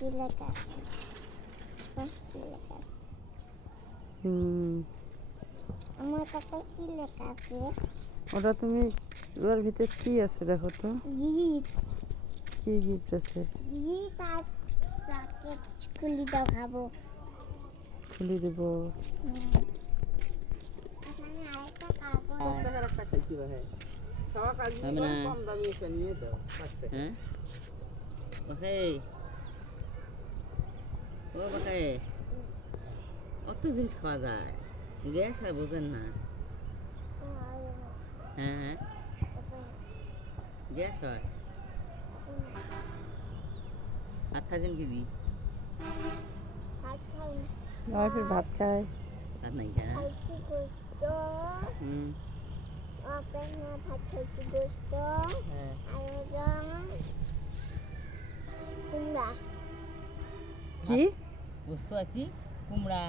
কি লেখা আছে? কি লেখা আছে? আমার কাছে কি লেখা আছে? ওটা তুমি ওর ভিতর কি আছে দেখো তো। গিফট। কি গিফট আছে? গিফট আর চকলেট খুলি দেখাবো। খুলে দেব। এখানে আরেকটা কাগজ। 10 টাকার একটা খাইছি ভাই সাওয়া কাজি কম দামি এসে নিয়ে দাও 5 টাকা হ্যাঁ ওকে ও বাকে অত জিনিস খাওয়া যায় গ্যাস হয় বুঝেন না হ্যাঁ হ্যাঁ গ্যাস হয় আর খাইছেন কি দি ভাত খাই। আর ফির ভাত খায়। আর নাই কেন খাইছি গোস্ত। ওখানে ভাত খাইছি গোস্ত। হ্যাঁ আর ওজন কুমড়া। কি বুঝতে পারছি কুমড়া